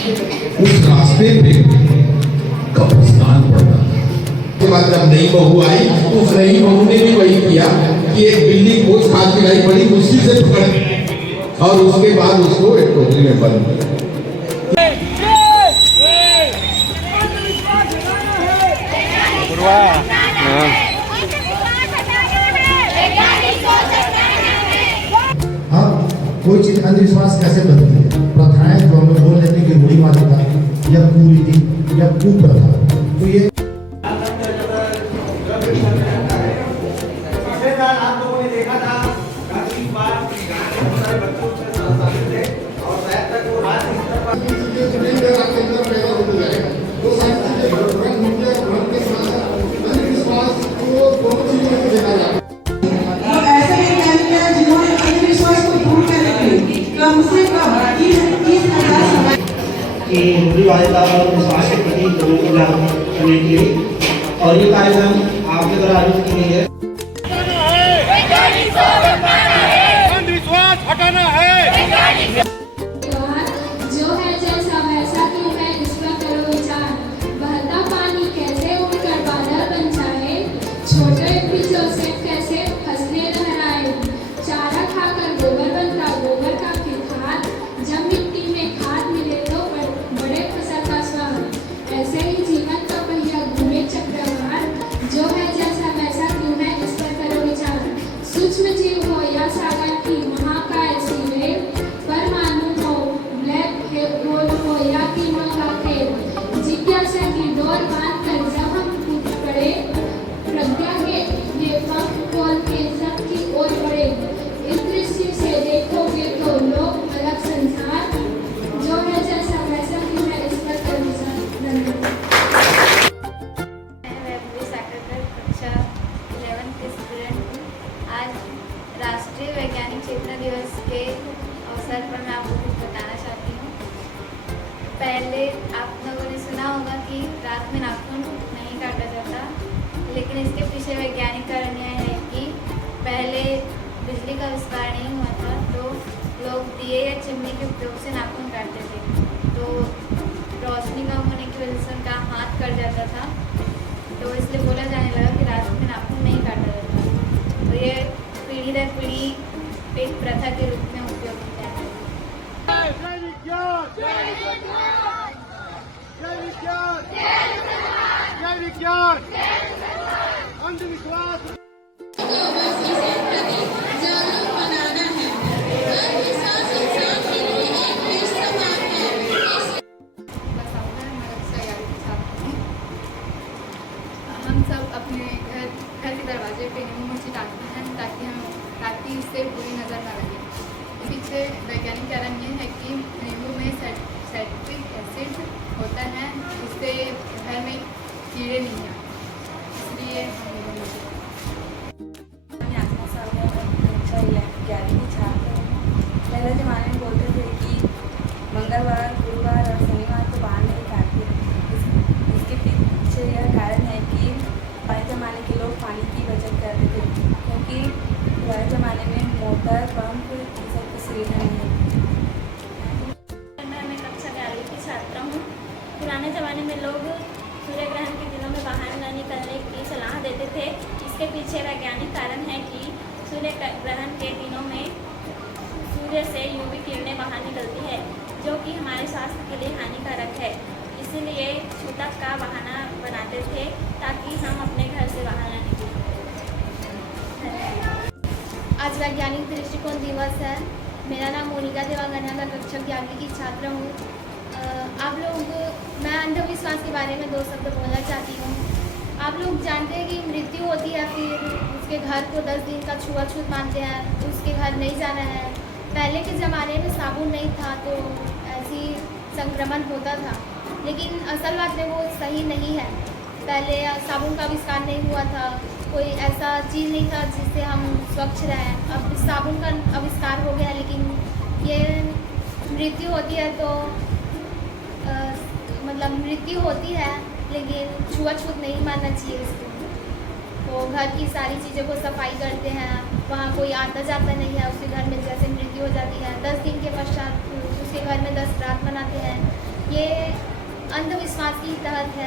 उस रास्ते पे कब्रिस्तान पड़ता है। उसके बाद जब नई बहू आई तो उस नई बहू ने भी वही किया कि एक बिल्ली खोज खाद के लाई बड़ी मुश्किल से पकड़ और उसके बाद उसको एक टोकरी में बंद किया। कोई चीज अंधविश्वास कैसे बनती है? प्रथाएं जो हम लोग बोल लेते हैं कि रूढ़ी मान्यता या कुरीति या कुप्रथा, तो ये आप लोगों ने देखा था काफी बार बच्चों से शामिल थे और शायद तक वो हाथ इस कि रूढ़िवादिता और विश्वास के प्रति लोगों को जागरूक करने के लिए और ये कार्यक्रम आपके द्वारा आयोजित की गई है। अंधविश्वास हटाना है। जो है जैसा वैसा क्यों है इस पर करो विचार। बहता पानी कैसे उठकर बादल बन जाए, छोटे भी जोसेफ कैसे फसलें लहराए। चारा खाकर गोबर बनता गोबर का फिर खाद, जब मिट्टी में खाद मिले तो बड़े फसल का स्वाद। ऐसे ही जीवन का पहिया घूमे चक्रवार। जो है जैसा वैसा क्यों है इस पर करो विचार। सूक्ष्म जीव हो या सागर की महाकाय सीवे, परमाणु हो ब्लैक होल हो या तीनों का खेल। जिज्ञासा की डोर बांध कर जब हम कूद पड़े, प्रज्ञा के ये पंख खोल के सबकी ओर बढ़े। इस दृष्टि से देखोगे तो लोग अलग संसार। जो है जैसा वैसा क्यों है इस पर करो विचार। धन्यवाद। कक्षा 11 के स्टूडेंट हूँ। आज राष्ट्रीय वैज्ञानिक चेतना दिवस के अवसर पर मैं आपको कुछ बताना चाहती हूँ। पहले आप लोगों ने सुना होगा कि रात में नाखून नहीं काटा जाता, लेकिन इसके पीछे वैज्ञानिक कारण यह है कि पहले बिजली का आविष्कार नहीं हुआ था तो लोग दिए या चिमनी के उपयोग से नाखून काटते थे। तो रोशनी कम होने की वजह से उनका हाथ कट जाता था, तो इसलिए बोला जाने लगा कि रात में नाखून नहीं काटा जाता। तो ये पीढ़ी दर पीढ़ी एक प्रथा के रूप में उपयोग किया है। अंधविश्वास हम सब अपने घर के दरवाजे पे नींबू मिर्ची डालते हैं ताकि इससे बुरी नज़र न लगे। पीछे वैज्ञानिक कारण ये है कि नींबू में साइट्रिक एसिड होता है, इससे घर में कीड़े नहीं आते, इसलिए पहले ज़माने में बोलते थे कि मंगलवार, गुरुवार और शनिवार को बाहर नहीं खाते। इसके पीछे यह कारण है कि पुराने ज़माने के लोग पानी की बचत करते थे, क्योंकि पुराने ज़माने में मोटर, पंप ये सब की सुविधा नहीं है। मैं कक्षा 11 की छात्रा हूँ। पुराने ज़माने में लोग सूर्य ग्रहण के दिनों में बाहर न निकलने की सलाह देते थे। इसके पीछे वैज्ञानिक कारण है कि सूर्य ग्रहण के दिनों में सूर्य से यूवी किरणें बाहर निकलती है, जो कि हमारे स्वास्थ्य के लिए हानिकारक है। इसीलिए छूतक का बहाना बनाते थे ताकि हम अपने घर से बाहर न निकलें। आज वैज्ञानिक दृष्टिकोण दिवस है। मेरा नाम मोनिका देवांगन है, मैं कक्षा 11 की छात्रा हूँ। आप लोग मैं अंधविश्वास के बारे में 2 शब्द बोलना चाहती हूँ। आप लोग जानते हैं कि मृत्यु होती है, फिर उसके घर को 10 दिन का छुआछूत मानते हैं, उसके घर नहीं जाना है। पहले के ज़माने में साबुन नहीं था तो ऐसी संक्रमण होता था, लेकिन असल बात में वो सही नहीं है। पहले साबुन का आविष्कार नहीं हुआ था, कोई ऐसा चीज़ नहीं था जिससे हम स्वच्छ रहें। अब साबुन का आविष्कार हो गया, लेकिन ये मृत्यु होती है तो मतलब मृत्यु होती है, लेकिन छुआछूत नहीं मानना चाहिए इसको। तो घर की सारी चीज़ों को सफाई करते हैं, वहाँ कोई आता जाता नहीं है, उसके घर में जैसे मृत्यु हो जाती है 10 दिन के पश्चात उसके घर में 10 रात मनाते हैं। ये अंधविश्वास की तहत है।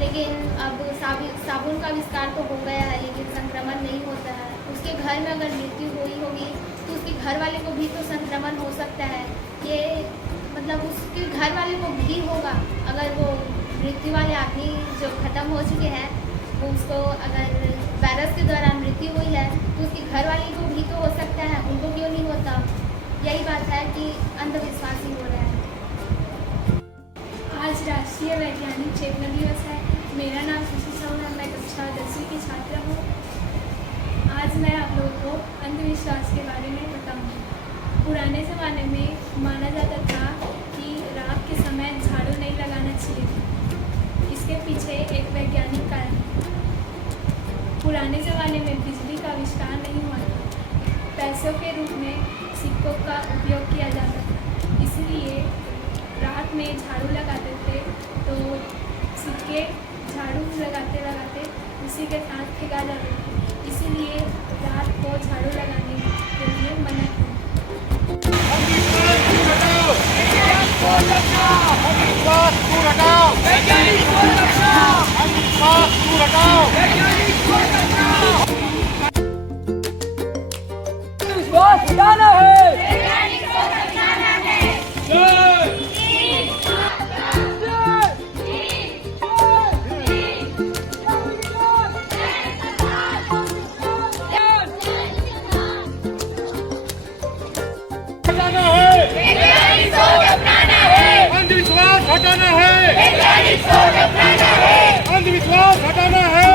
लेकिन अब साबुन का आविष्कार तो हो गया है, लेकिन संक्रमण नहीं होता है। उसके घर में अगर मृत्यु हुई होगी तो उसके घर वाले को भी तो संक्रमण हो सकता है। ये मतलब उसके घर वाले को भी होगा। अगर वो मृत्यु वाले आदमी जो ख़त्म हो चुके हैं, वो उसको अगर वायरस के दौरान मृत्यु हुई है तो उसके घर वाले को भी तो हो सकता है, उनको क्यों नहीं होता। यही बात है कि अंधविश्वास ही हो रहा है। आज राष्ट्रीय वैज्ञानिक चेतना दिवस है। मेरा नाम सुशी साहू है, मैं कक्षा 10वीं की छात्रा हूँ। आज मैं आप लोगों को अंधविश्वास के बारे में बताऊँगी। पुराने ज़माने में माना जाता था कि रात के समय झाड़ू नहीं लगाना चाहिए। इसके पीछे एक वैज्ञानिक कारण है। पुराने ज़माने में बिजली का आविष्कार नहीं हुआ था। पैसों के रूप में सिक्कों का उपयोग किया जाता था, इसलिए रात में झाड़ू लगाते थे तो सिक्के झाड़ू लगाते लगाते उसी के साथ फेंका जाते थे। इसीलिए रात को झाड़ू लगाने के लिए मना अंधविश्वास हटाना है, अंधविश्वास हटाना है।